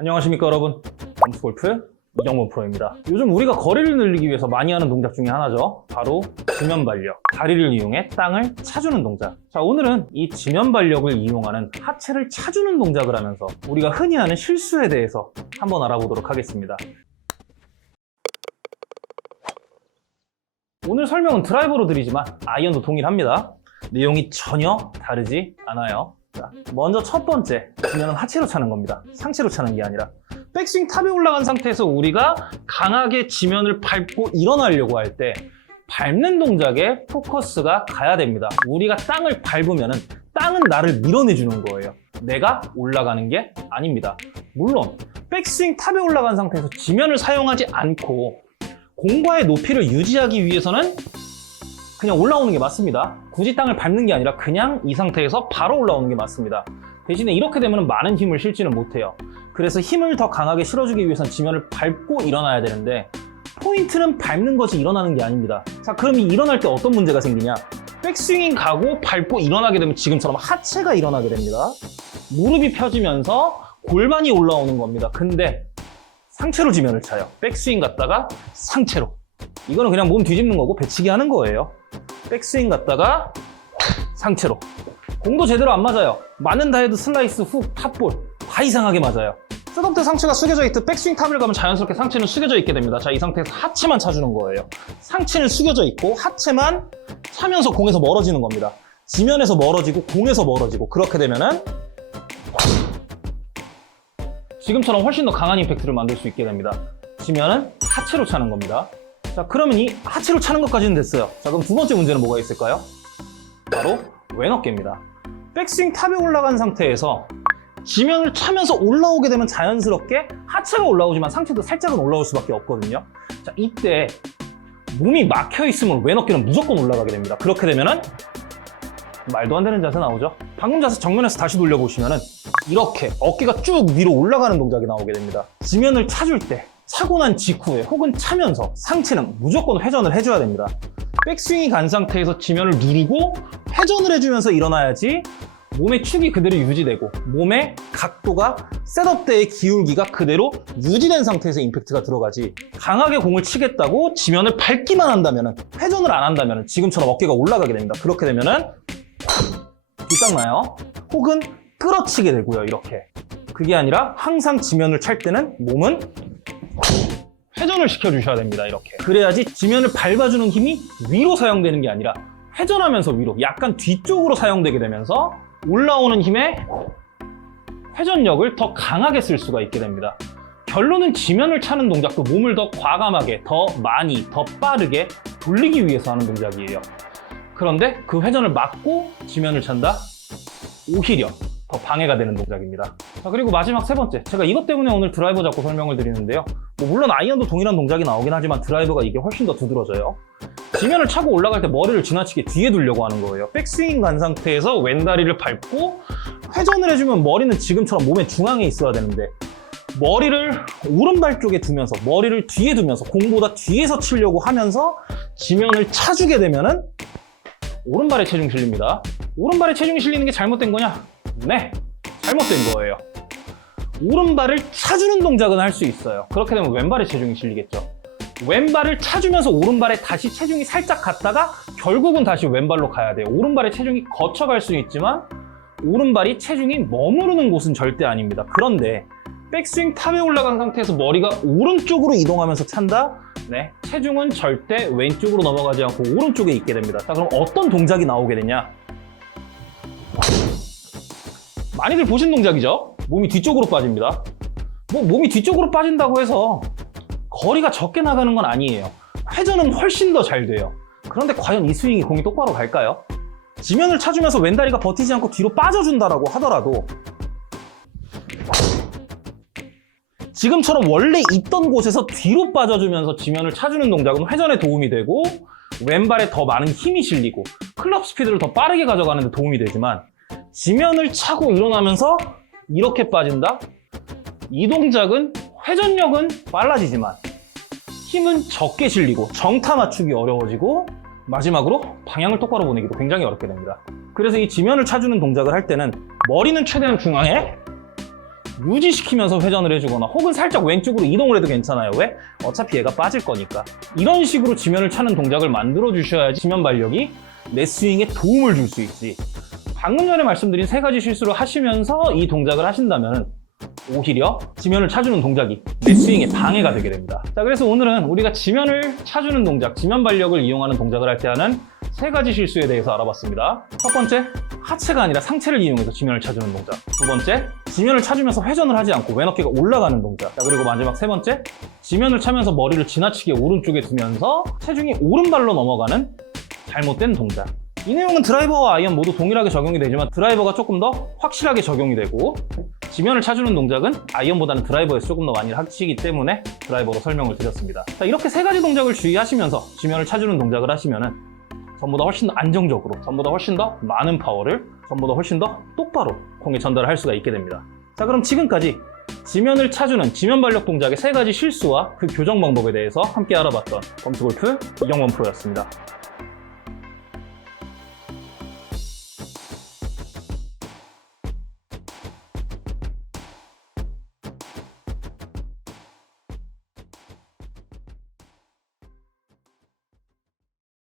안녕하십니까 여러분, 범스골프 이정범 프로입니다. 요즘 우리가 거리를 늘리기 위해서 많이 하는 동작 중에 하나죠. 바로 지면발력, 다리를 이용해 땅을 차주는 동작. 자, 오늘은 이 지면발력을 이용하는 하체를 차주는 동작을 하면서 우리가 흔히 하는 실수에 대해서 한번 알아보도록 하겠습니다. 오늘 설명은 드라이버로 드리지만 아이언도 동일합니다. 내용이 전혀 다르지 않아요. 자, 먼저 첫 번째, 지면은 하체로 차는 겁니다. 상체로 차는 게 아니라. 백스윙 탑에 올라간 상태에서 우리가 강하게 지면을 밟고 일어나려고 할 때 밟는 동작에 포커스가 가야 됩니다. 우리가 땅을 밟으면은 땅은 나를 밀어내주는 거예요. 내가 올라가는 게 아닙니다. 물론 백스윙 탑에 올라간 상태에서 지면을 사용하지 않고 공과의 높이를 유지하기 위해서는 그냥 올라오는 게 맞습니다. 굳이 땅을 밟는 게 아니라 그냥 이 상태에서 바로 올라오는 게 맞습니다. 대신에 이렇게 되면 많은 힘을 실지는 못해요. 그래서 힘을 더 강하게 실어주기 위해서는 지면을 밟고 일어나야 되는데 포인트는 밟는 것이 일어나는 게 아닙니다. 자, 그럼 이 일어날 때 어떤 문제가 생기냐? 백스윙 가고 밟고 일어나게 되면 지금처럼 하체가 일어나게 됩니다. 무릎이 펴지면서 골반이 올라오는 겁니다. 근데 상체로 지면을 차요. 백스윙 갔다가 상체로. 이거는 그냥 몸 뒤집는 거고 배치기 하는 거예요. 백스윙 갔다가 상체로. 공도 제대로 안 맞아요. 맞는다 해도 슬라이스, 훅, 탑볼 다 이상하게 맞아요. 셋업 때 상체가 숙여져 있듯 백스윙 탑을 가면 자연스럽게 상체는 숙여져 있게 됩니다. 자, 이 상태에서 하체만 차주는 거예요. 상체는 숙여져 있고 하체만 차면서 공에서 멀어지는 겁니다. 지면에서 멀어지고 공에서 멀어지고 그렇게 되면은 지금처럼 훨씬 더 강한 임팩트를 만들 수 있게 됩니다. 지면은 하체로 차는 겁니다. 자, 그러면 이 하체로 차는 것까지는 됐어요. 자, 그럼 두 번째 문제는 뭐가 있을까요? 바로 왼어깨입니다. 백스윙 탑에 올라간 상태에서 지면을 차면서 올라오게 되면 자연스럽게 하체가 올라오지만 상체도 살짝은 올라올 수밖에 없거든요. 자, 이때 몸이 막혀 있으면 왼어깨는 무조건 올라가게 됩니다. 그렇게 되면은 말도 안 되는 자세 나오죠. 방금 자세 정면에서 다시 돌려보시면은 이렇게 어깨가 쭉 위로 올라가는 동작이 나오게 됩니다. 지면을 차줄 때 차고 난 직후에 혹은 차면서 상체는 무조건 회전을 해줘야 됩니다. 백스윙이 간 상태에서 지면을 누르고 회전을 해주면서 일어나야지 몸의 축이 그대로 유지되고 몸의 각도가 셋업 때의 기울기가 그대로 유지된 상태에서 임팩트가 들어가지, 강하게 공을 치겠다고 지면을 밟기만 한다면, 회전을 안 한다면 지금처럼 어깨가 올라가게 됩니다. 그렇게 되면은 뒷땅 나요. 혹은 끌어치게 되고요. 이렇게. 그게 아니라 항상 지면을 찰 때는 몸은 회전을 시켜주셔야 됩니다. 이렇게. 그래야지 지면을 밟아주는 힘이 위로 사용되는 게 아니라 회전하면서 위로, 약간 뒤쪽으로 사용되게 되면서 올라오는 힘의 회전력을 더 강하게 쓸 수가 있게 됩니다. 결론은 지면을 차는 동작도 몸을 더 과감하게, 더 많이, 더 빠르게 돌리기 위해서 하는 동작이에요. 그런데 그 회전을 막고 지면을 찬다? 오히려 더 방해가 되는 동작입니다. 자, 그리고 마지막 세 번째, 제가 이것 때문에 오늘 드라이버 잡고 설명을 드리는데요. 물론 아이언도 동일한 동작이 나오긴 하지만 드라이버가 이게 훨씬 더 두드러져요. 지면을 차고 올라갈 때 머리를 지나치게 뒤에 두려고 하는 거예요. 백스윙 간 상태에서 왼다리를 밟고 회전을 해주면 머리는 지금처럼 몸의 중앙에 있어야 되는데 머리를 오른발 쪽에 두면서, 머리를 뒤에 두면서 공보다 뒤에서 치려고 하면서 지면을 차주게 되면은 오른발에 체중이 실립니다. 오른발에 체중이 실리는 게 잘못된 거냐? 네, 잘못된 거예요. 오른발을 차주는 동작은 할 수 있어요. 그렇게 되면 왼발에 체중이 실리겠죠. 왼발을 차주면서 오른발에 다시 체중이 살짝 갔다가 결국은 다시 왼발로 가야 돼요. 오른발에 체중이 거쳐갈 수는 있지만 오른발이 체중이 머무르는 곳은 절대 아닙니다. 그런데 백스윙 탑에 올라간 상태에서 머리가 오른쪽으로 이동하면서 찬다? 네, 체중은 절대 왼쪽으로 넘어가지 않고 오른쪽에 있게 됩니다. 자, 그럼 어떤 동작이 나오게 되냐? 많이들 보신 동작이죠? 몸이 뒤쪽으로 빠집니다. 몸이 뒤쪽으로 빠진다고 해서 거리가 적게 나가는 건 아니에요. 회전은 훨씬 더 잘 돼요. 그런데 과연 이 스윙이 공이 똑바로 갈까요? 지면을 차주면서 왼다리가 버티지 않고 뒤로 빠져준다라고 하더라도 지금처럼 원래 있던 곳에서 뒤로 빠져주면서 지면을 차주는 동작은 회전에 도움이 되고 왼발에 더 많은 힘이 실리고 클럽 스피드를 더 빠르게 가져가는 데 도움이 되지만 지면을 차고 일어나면서 이렇게 빠진다? 이 동작은 회전력은 빨라지지만 힘은 적게 실리고 정타 맞추기 어려워지고 마지막으로 방향을 똑바로 보내기도 굉장히 어렵게 됩니다. 그래서 이 지면을 차주는 동작을 할 때는 머리는 최대한 중앙에, 유지시키면서 회전을 해주거나 혹은 살짝 왼쪽으로 이동을 해도 괜찮아요. 왜? 어차피 얘가 빠질 거니까. 이런 식으로 지면을 차는 동작을 만들어 주셔야지 지면 발력이 내 스윙에 도움을 줄 수 있지. 방금 전에 말씀드린 세 가지 실수를 하시면서 이 동작을 하신다면 오히려 지면을 차주는 동작이 내 스윙에 방해가 되게 됩니다. 자, 그래서 오늘은 우리가 지면을 차주는 동작, 지면 발력을 이용하는 동작을 할 때 하는 세 가지 실수에 대해서 알아봤습니다. 첫 번째, 하체가 아니라 상체를 이용해서 지면을 차주는 동작. 두 번째, 지면을 차주면서 회전을 하지 않고 왼 어깨가 올라가는 동작. 자, 그리고 마지막 세 번째, 지면을 차면서 머리를 지나치게 오른쪽에 두면서 체중이 오른발로 넘어가는 잘못된 동작. 이 내용은 드라이버와 아이언 모두 동일하게 적용이 되지만 드라이버가 조금 더 확실하게 적용이 되고 지면을 차주는 동작은 아이언보다는 드라이버에서 조금 더 많이 하시기 때문에 드라이버로 설명을 드렸습니다. 자, 이렇게 세 가지 동작을 주의하시면서 지면을 차주는 동작을 하시면은 전보다 훨씬 더 안정적으로, 전보다 훨씬 더 많은 파워를, 전보다 훨씬 더 똑바로 공에 전달을 할 수가 있게 됩니다. 자, 그럼 지금까지 지면을 차주는 지면 발력 동작의 세 가지 실수와 그 교정 방법에 대해서 함께 알아봤던 검투골프 이경범 프로였습니다.